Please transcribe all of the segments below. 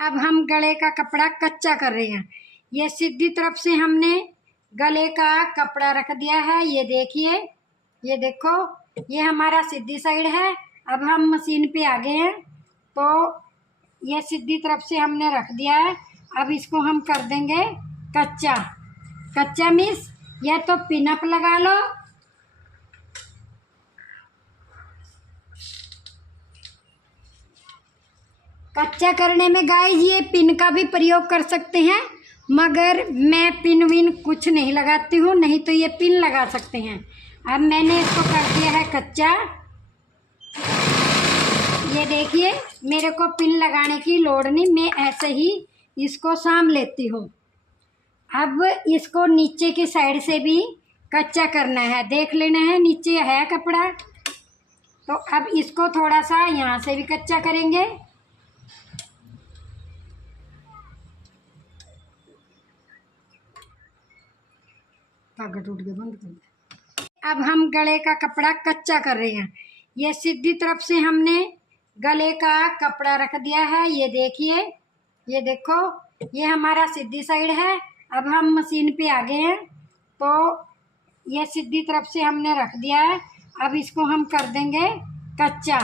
अब हम गले का कपड़ा कच्चा कर रहे हैं। ये सीधी तरफ से हमने गले का कपड़ा रख दिया है। ये देखिए, ये देखो, ये हमारा सीधी साइड है। अब हम मशीन पे आ गए हैं, तो ये सीधी तरफ से हमने रख दिया है। अब इसको हम कर देंगे कच्चा। कच्चा मीन्स या तो पिनअप लगा लो, कच्चा करने में गाइस ये पिन का भी प्रयोग कर सकते हैं, मगर मैं पिन विन कुछ नहीं लगाती हूँ, नहीं तो ये पिन लगा सकते हैं। अब मैंने इसको कर दिया है कच्चा। ये देखिए, मेरे को पिन लगाने की लोड़ नहीं, मैं ऐसे ही इसको साम लेती हूँ। अब इसको नीचे की साइड से भी कच्चा करना है, देख लेना है नीचे है कपड़ा। तो अब इसको थोड़ा सा यहाँ से भी कच्चा करेंगे। धागा टूट गया, बंद कर दे। अब हम गले का कपड़ा कच्चा कर रहे हैं। ये सीधी तरफ से हमने गले का कपड़ा रख दिया है। ये देखिए, ये देखो, ये हमारा सीधी साइड है। अब हम मशीन पे आ गए हैं, तो ये सीधी तरफ से हमने रख दिया है। अब इसको हम कर देंगे कच्चा।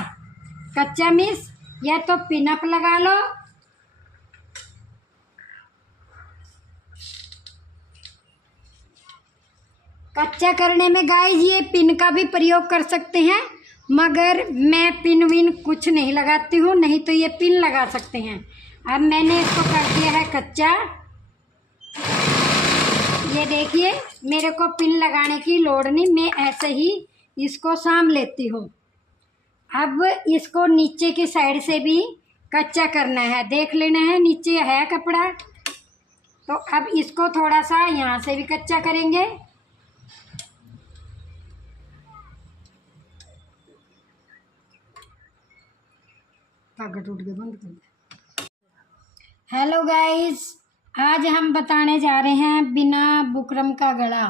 कच्चा मीन्स या तो पिनअप लगा लो, कच्चा करने में गाइस ये पिन का भी प्रयोग कर सकते हैं, मगर मैं पिन विन कुछ नहीं लगाती हूँ, नहीं तो ये पिन लगा सकते हैं। अब मैंने इसको कर दिया है कच्चा। ये देखिए, मेरे को पिन लगाने की लोड़ नहीं, मैं ऐसे ही इसको साम लेती हूँ। अब इसको नीचे की साइड से भी कच्चा करना है, देख लेना है नीचे है कपड़ा। तो अब इसको थोड़ा सा यहाँ से भी कच्चा करेंगे। धागा टूट गया, बंद कर दे। हेलो गाइस, आज हम बताने जा रहे हैं बिना बुकरम का गला।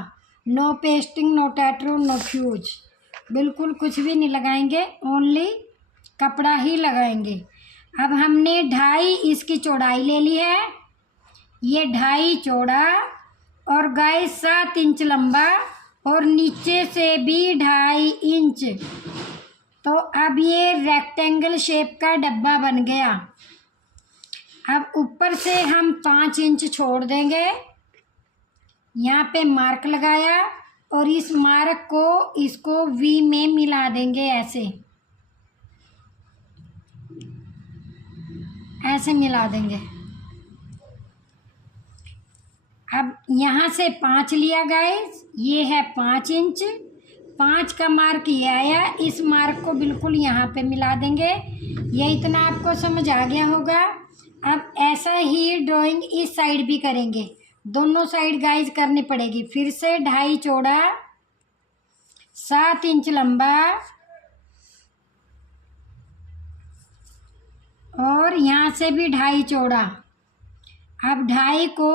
No pasting, no tattoo, no fuse, बिल्कुल कुछ भी नहीं लगाएंगे, ओनली कपड़ा ही लगाएंगे। अब हमने 2.5 इसकी चौड़ाई ले ली है। ये 2.5 चौड़ा और गाइस 7 इंच लंबा और नीचे से भी 2.5 इंच। तो अब ये रेक्टेंगल शेप का डब्बा बन गया। अब ऊपर से हम 5 इंच छोड़ देंगे। यहाँ पे मार्क लगाया और इस मार्क को इसको वी में मिला देंगे, ऐसे मिला देंगे। अब यहाँ से 5 लिया गाइस, ये है 5 इंच। 5 का मार्क ये आया, इस मार्क को बिल्कुल यहाँ पे मिला देंगे। ये इतना आपको समझ आ गया होगा। अब ऐसा ही ड्राइंग इस साइड भी करेंगे, दोनों साइड गाइज करनी पड़ेगी। फिर से 2.5 चौड़ा, 7 इंच लंबा और यहाँ से भी 2.5 चौड़ा। अब 2.5 को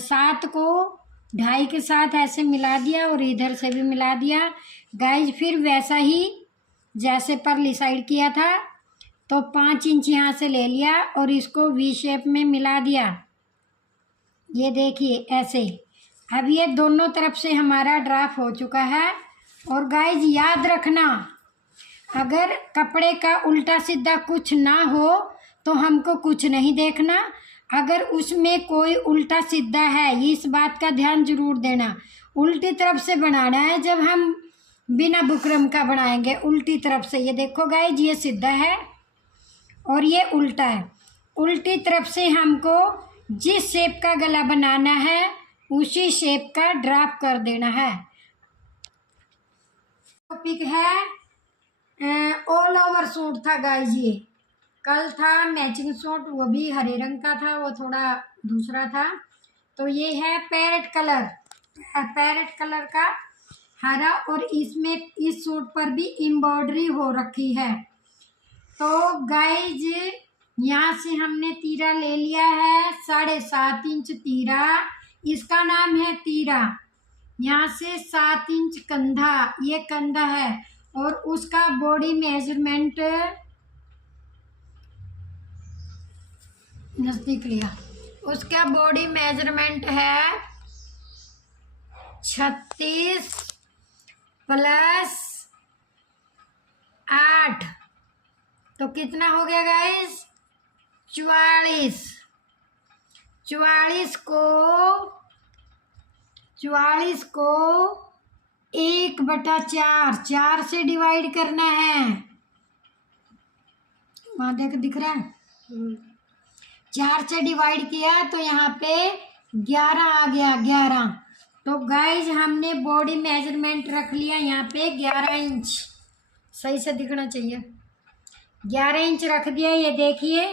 7 को 2.5 के साथ ऐसे मिला दिया और इधर से भी मिला दिया गाइज। फिर वैसा ही जैसे परली साइड किया था, तो 5 इंच यहाँ से ले लिया और इसको वी शेप में मिला दिया। ये देखिए ऐसे। अब ये दोनों तरफ से हमारा ड्राफ्ट हो चुका है। और गाइज याद रखना, अगर कपड़े का उल्टा सीधा कुछ ना हो तो हमको कुछ नहीं देखना। अगर उसमें कोई उल्टा सीधा है, इस बात का ध्यान जरूर देना। उल्टी तरफ से बनाना है जब हम बिना बुकरम का बनाएंगे, उल्टी तरफ से। ये देखो गाइज, ये सीधा है और ये उल्टा है। उल्टी तरफ से हमको जिस शेप का गला बनाना है उसी शेप का ड्राफ्ट कर देना है। टॉपिक है ऑल ओवर सूट था गाइज। ये कल था मैचिंग सूट, वो भी हरे रंग का था, वो थोड़ा दूसरा था। तो ये है पैरेट कलर, पैरेट कलर का हरा, और इसमें इस सूट पर भी एम्ब्रॉयडरी हो रखी है। तो गाइज यहाँ से हमने तीरा ले लिया है 7.5 इंच तीरा, इसका नाम है तीरा। यहाँ से 7 इंच कंधा, ये कंधा है, और उसका बॉडी मेजरमेंट नज़दीक लिया। उसका बॉडी मेजरमेंट है 36 प्लस 8, तो कितना हो गया गाइस? 44। 44 को 1/4, 4 से डिवाइड करना है। वहाँ दिख रहा है? 4 से डिवाइड किया तो यहाँ पे 11 आ गया, 11। तो गाइज हमने बॉडी मेजरमेंट रख लिया यहाँ पे 11 इंच, सही से दिखना चाहिए। 11 इंच रख दिया, ये देखिए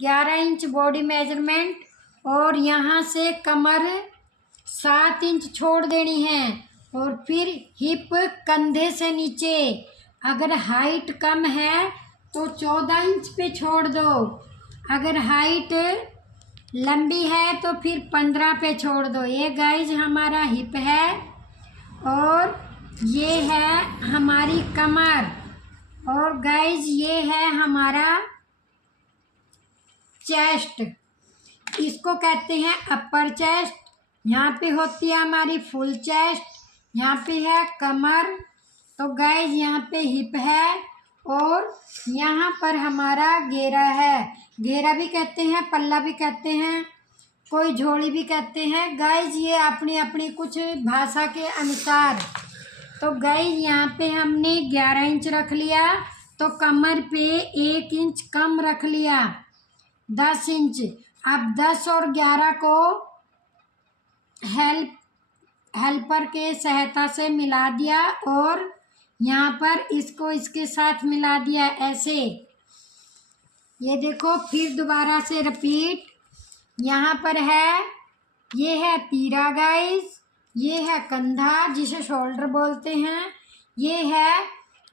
11 इंच बॉडी मेजरमेंट। और यहाँ से कमर 7 इंच छोड़ देनी है। और फिर हिप कंधे से नीचे, अगर हाइट कम है तो 14 इंच पे छोड़ दो, अगर हाइट लंबी है तो फिर 15 पे छोड़ दो। ये गाइज हमारा हिप है और ये है हमारी कमर, और गाइज ये है हमारा चेस्ट। इसको कहते हैं अपर चेस्ट। यहाँ पे होती है हमारी फुल चेस्ट, यहाँ पे है कमर। तो गाइज यहाँ पे हिप है और यहाँ पर हमारा घेरा है। घेरा भी कहते हैं, पल्ला भी कहते हैं, कोई झोली भी कहते हैं। गाइज ये अपनी अपनी कुछ भाषा के अनुसार। तो गाइज यहाँ पे हमने 11 इंच रख लिया, तो कमर पे 1 इंच कम रख लिया, 10 इंच। अब 10 और 11 को हेल्पर के सहायता से मिला दिया और यहाँ पर इसको इसके साथ मिला दिया ऐसे। ये देखो फिर दोबारा से रिपीट। यहाँ पर है, ये है तीरा गाइस, ये है कंधा जिसे शोल्डर बोलते हैं, ये है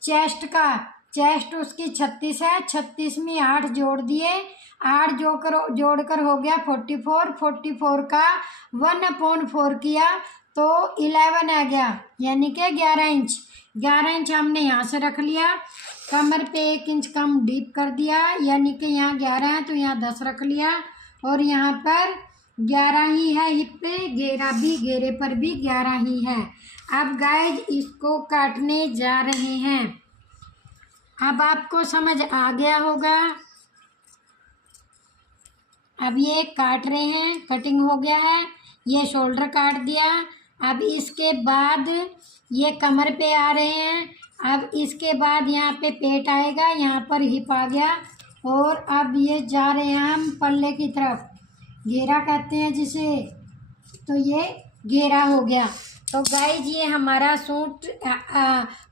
चेस्ट का। चेस्ट उसकी 36 है, 36 में 8 जोड़ दिए, 8 जोड़कर हो गया 44। 44 का 1/4 किया तो 11 आ गया, यानी कि 11 इंच। 11 इंच हमने यहाँ से रख लिया, कमर पे 1 इंच कम डीप कर दिया, यानी कि यहाँ 11 है तो यहाँ 10 रख लिया। और यहाँ पर 11 ही है हिप पे, घेरे पर भी 11 ही है। अब गाइज इसको काटने जा रहे हैं। अब आपको समझ आ गया होगा। अब ये काट रहे हैं, कटिंग हो गया है, ये शोल्डर काट दिया। अब इसके बाद ये कमर पे आ रहे हैं, अब इसके बाद यहाँ पे पेट आएगा, यहाँ पर हिप आ गया। और अब ये जा रहे हैं हम पल्ले की तरफ, घेरा कहते हैं जिसे, तो ये घेरा हो गया। तो गाइज ये हमारा सूट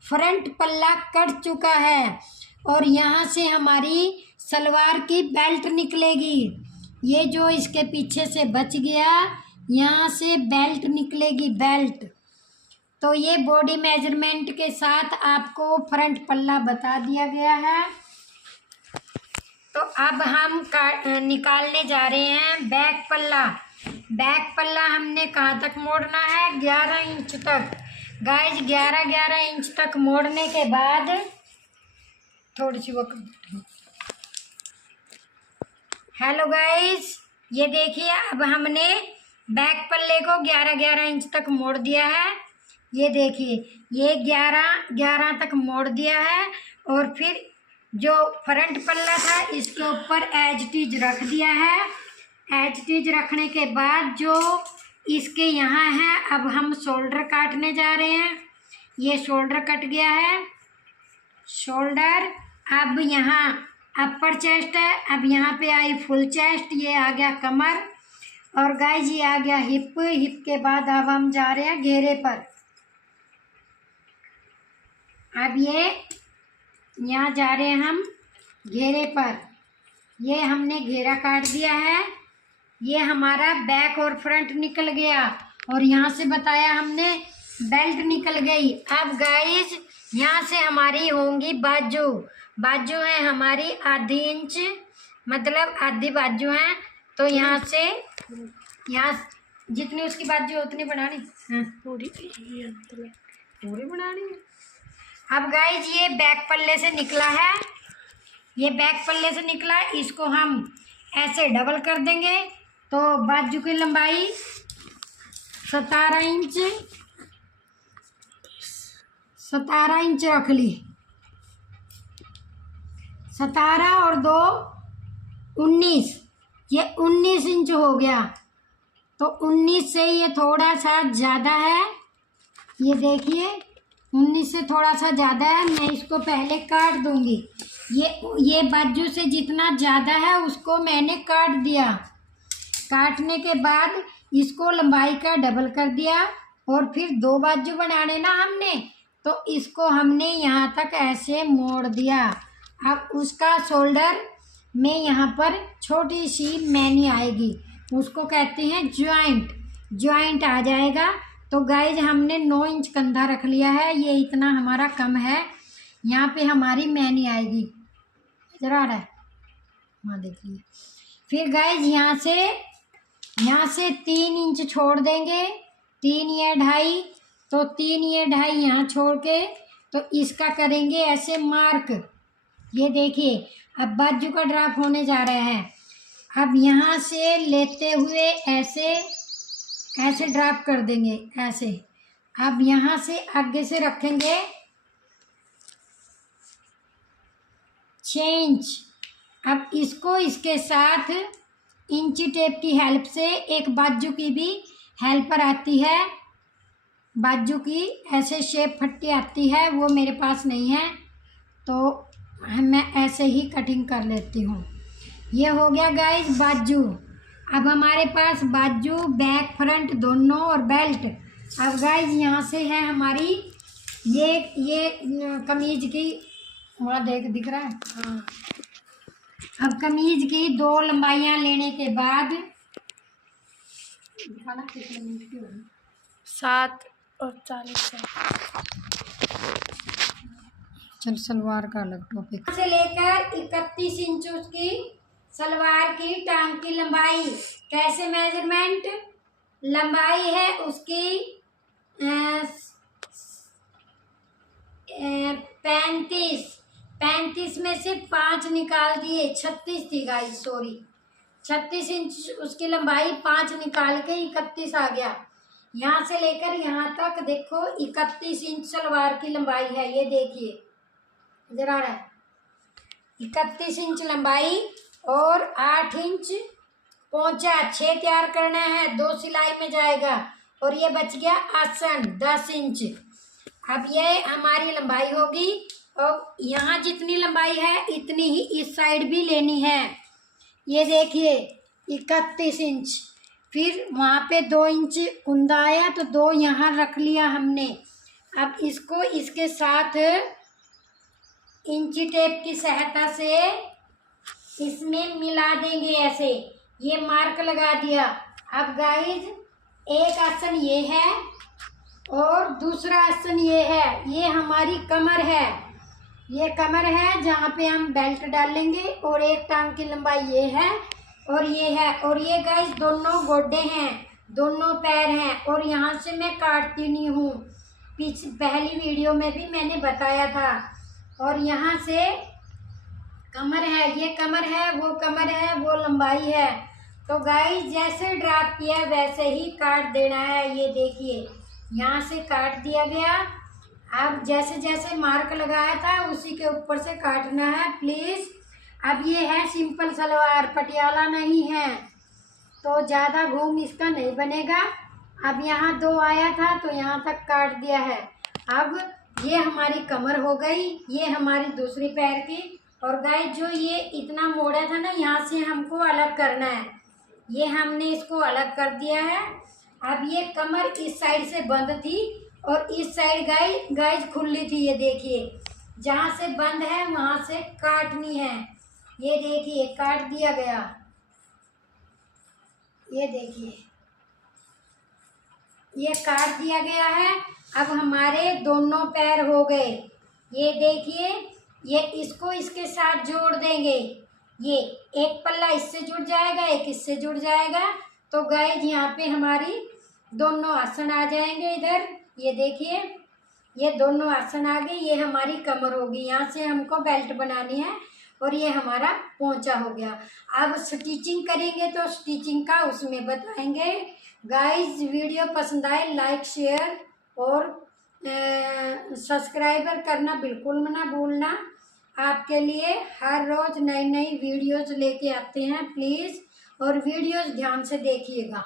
फ्रंट पल्ला कट चुका है और यहाँ से हमारी सलवार की बेल्ट निकलेगी। ये जो इसके पीछे से बच गया, यहाँ से बेल्ट निकलेगी, बेल्ट। तो ये बॉडी मेजरमेंट के साथ आपको फ्रंट पल्ला बता दिया गया है। तो अब हम निकालने जा रहे हैं बैक पल्ला। बैक पल्ला हमने कहाँ तक मोड़ना है? 11 इंच तक। गाइज 11 इंच तक मोड़ने के बाद थोड़ी सी वो, हेलो गाइज, ये देखिए अब हमने बैक पल्ले को 11 इंच तक मोड़ दिया है। ये देखिए ये 11 तक मोड़ दिया है और फिर जो फ्रंट पल्ला था इसके ऊपर एज टीज रख दिया है। एज टीज रखने के बाद जो इसके यहाँ है, अब हम शोल्डर काटने जा रहे हैं। ये शोल्डर कट गया है, शोल्डर। अब यहाँ अपर चेस्ट है, अब यहाँ पे आई फुल चेस्ट, ये आ गया कमर, और गाइज ये आ गया हिप। हिप के बाद अब हम जा रहे हैं घेरे पर। अब ये यहाँ जा रहे हैं हम घेरे पर। ये हमने घेरा काट दिया है, ये हमारा बैक और फ्रंट निकल गया और यहाँ से बताया हमने बेल्ट निकल गई। अब गाइज यहाँ से हमारी होंगी बाजू। बाजू है हमारी आधी इंच, मतलब आधी बाजू है। तो यहाँ से यहाँ जितनी उसकी बाजू उतनी बनानी, पूरी बनानी है। अब गाइज ये बैक पल्ले से निकला है, ये बैक पल्ले से निकला, इसको हम ऐसे डबल कर देंगे तो बाजू की लंबाई 17 इंच, 17 इंच रख ली। 17 और 2 19, ये 19 इंच हो गया। तो 19 से ये थोड़ा सा ज़्यादा है, ये देखिए 19 से थोड़ा सा ज़्यादा है। मैं इसको पहले काट दूंगी। ये बाजू से जितना ज़्यादा है उसको मैंने काट दिया। काटने के बाद इसको लंबाई का डबल कर दिया और फिर 2 बाजू बनाने ना हमने, तो इसको हमने यहाँ तक ऐसे मोड़ दिया। अब उसका शोल्डर में यहाँ पर छोटी सी मैनी आएगी, उसको कहते हैं ज्वाइंट। ज्वाइंट आ जाएगा। तो गाइज हमने 9 इंच कंधा रख लिया है, ये इतना हमारा कम है। यहाँ पे हमारी मैनी आएगी, नजर आ रहा है, हाँ देखिए। फिर गाइज यहाँ से 3 इंच छोड़ देंगे, 3 या 2.5, तो 3 या 2.5 यहाँ छोड़ के तो इसका करेंगे ऐसे मार्क। ये देखिए अब बाजू का ड्राप होने जा रहा है। अब यहाँ से लेते हुए ऐसे ड्राप कर देंगे ऐसे। अब यहाँ से आगे से रखेंगे 6 इंच। अब इसको इसके साथ इंची टेप की हेल्प से, एक बाजू की भी हेल्पर आती है, बाजू की ऐसे शेप फट्टी आती है, वो मेरे पास नहीं है तो मैं ऐसे ही कटिंग कर लेती हूँ। ये हो गया गाइज बाजू। अब हमारे पास बाजू, बैक, फ्रंट दोनों और बेल्ट। अब गाइज यहाँ से है हमारी ये कमीज की, वहाँ दिख रहा है, हाँ। अब कमीज की 2 लंबाइयाँ लेने के बाद 7 और 40 है। चल सलवार का अलग टॉपिक से लेकर 31 इंच उसकी सलवार की टांग की लंबाई। कैसे मेजरमेंट? लंबाई है उसकी 35 में से 5 निकाल दिए, 36 थी गाइस, सॉरी 36 इंच उसकी लंबाई, 5 निकाल के 31 आ गया। यहाँ से लेकर यहाँ तक देखो 31 इंच सलवार की लंबाई है। ये देखिए इधर आ रहा है, 31 इंच लंबाई और 8 इंच पोंचा। 6 तैयार करना है, 2 सिलाई में जाएगा और ये बच गया आसन 10 इंच। अब ये हमारी लंबाई होगी और यहाँ जितनी लंबाई है इतनी ही इस साइड भी लेनी है। ये देखिए 31 इंच, फिर वहाँ पे 2 इंच कुंदा आया तो 2 यहाँ रख लिया हमने। अब इसको इसके साथ इंची टेप की सहायता से इसमें मिला देंगे ऐसे। ये मार्क लगा दिया। अब गाइज एक आसन ये है और दूसरा आसन ये है। ये हमारी कमर है, ये कमर है जहाँ पे हम बेल्ट डालेंगे और एक टांग की लंबाई ये है और ये है। और ये गाइज दोनों गोड्डे हैं, दोनों पैर हैं और यहाँ से मैं काटती नहीं हूँ, पहली वीडियो में भी मैंने बताया था। और यहाँ से कमर है, ये कमर है, वो कमर है, वो लंबाई है। तो गाइस जैसे ड्राप किया वैसे ही काट देना है। ये देखिए यहाँ से काट दिया गया। अब जैसे जैसे मार्क लगाया था उसी के ऊपर से काटना है प्लीज़। अब ये है सिंपल सलवार, पटियाला नहीं है तो ज़्यादा घूम इसका नहीं बनेगा। अब यहाँ 2 आया था तो यहाँ तक काट दिया है। अब ये हमारी कमर हो गई, ये हमारी दूसरी पैर की। और गाइस जो ये इतना मोड़ा था ना, यहाँ से हमको अलग करना है। ये हमने इसको अलग कर दिया है। अब ये कमर इस साइड से बंद थी और इस साइड गाइस खुली थी। ये देखिए जहाँ से बंद है वहाँ से काटनी है। ये देखिए काट दिया गया, ये देखिए ये काट दिया गया है। अब हमारे दोनों पैर हो गए। ये देखिए ये इसको इसके साथ जोड़ देंगे। ये एक पल्ला इससे जुड़ जाएगा, एक इससे जुड़ जाएगा। तो गाइस यहाँ पे हमारी दोनों आसन आ जाएंगे इधर। ये देखिए ये दोनों आसन आ गए। ये हमारी कमर होगी। यहाँ से हमको बेल्ट बनानी है और ये हमारा पोंचा हो गया। अब स्टिचिंग करेंगे तो स्टिचिंग का उसमें बताएंगे। गाइस वीडियो पसंद आए लाइक शेयर और सब्सक्राइबर करना बिल्कुल मना भूलना। आपके लिए हर रोज नई नई वीडियोज लेके आते हैं, प्लीज़ और वीडियोज ध्यान से देखिएगा।